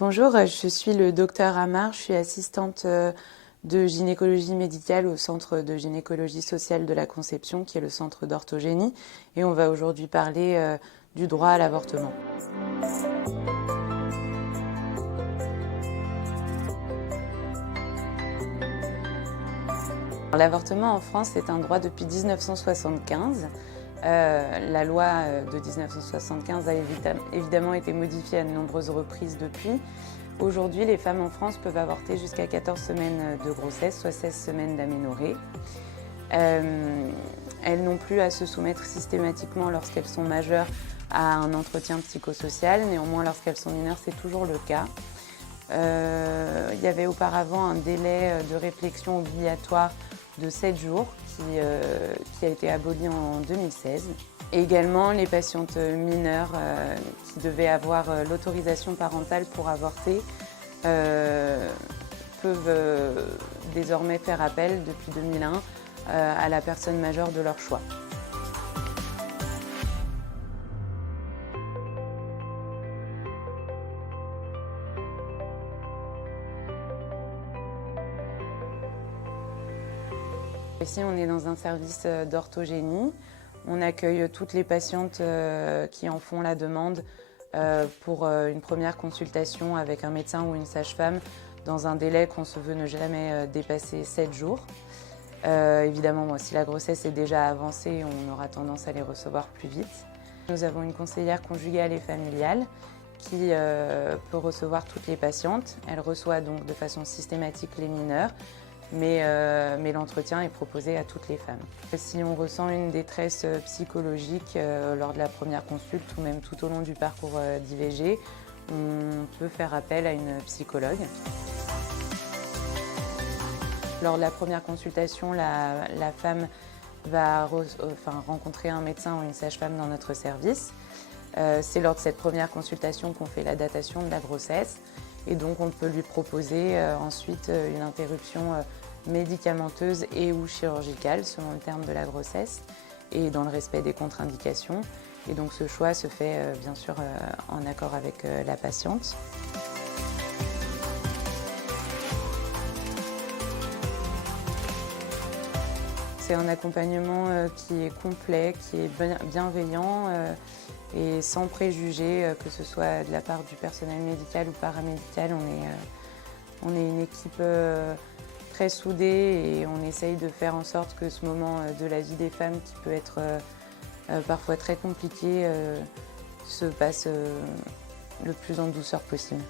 Bonjour, je suis le docteur Amar, je suis assistante de gynécologie médicale au centre de gynécologie sociale de la Conception, qui est le centre d'orthogénie, et on va aujourd'hui parler du droit à l'avortement. L'avortement en France est un droit depuis 1975. La loi de 1975 a évidemment été modifiée à de nombreuses reprises depuis. Aujourd'hui, les femmes en France peuvent avorter jusqu'à 14 semaines de grossesse, soit 16 semaines d'aménorrhée. Elles n'ont plus à se soumettre systématiquement lorsqu'elles sont majeures à un entretien psychosocial. Néanmoins, lorsqu'elles sont mineures, c'est toujours le cas. Il y avait auparavant un délai de réflexion obligatoire de 7 jours qui a été aboli en 2016. Et également, les patientes mineures qui devaient avoir l'autorisation parentale pour avorter peuvent désormais faire appel depuis 2001 à la personne majeure de leur choix. Ici, on est dans un service d'orthogénie. On accueille toutes les patientes qui en font la demande pour une première consultation avec un médecin ou une sage-femme dans un délai qu'on se veut ne jamais dépasser 7 jours. Évidemment, si la grossesse est déjà avancée, on aura tendance à les recevoir plus vite. Nous avons une conseillère conjugale et familiale qui peut recevoir toutes les patientes. Elle reçoit donc de façon systématique les mineurs, mais l'entretien est proposé à toutes les femmes. Si on ressent une détresse psychologique lors de la première consulte ou même tout au long du parcours d'IVG, on peut faire appel à une psychologue. Lors de la première consultation, la femme va rencontrer un médecin ou une sage-femme dans notre service. C'est lors de cette première consultation qu'on fait la datation de la grossesse. Et donc on peut lui proposer ensuite une interruption médicamenteuse et ou chirurgicale selon le terme de la grossesse et dans le respect des contre-indications. Et donc ce choix se fait bien sûr en accord avec la patiente. C'est un accompagnement qui est complet, qui est bienveillant et sans préjugés, que ce soit de la part du personnel médical ou paramédical. On est une équipe très soudée et on essaye de faire en sorte que ce moment de la vie des femmes, qui peut être parfois très compliqué, se passe le plus en douceur possible.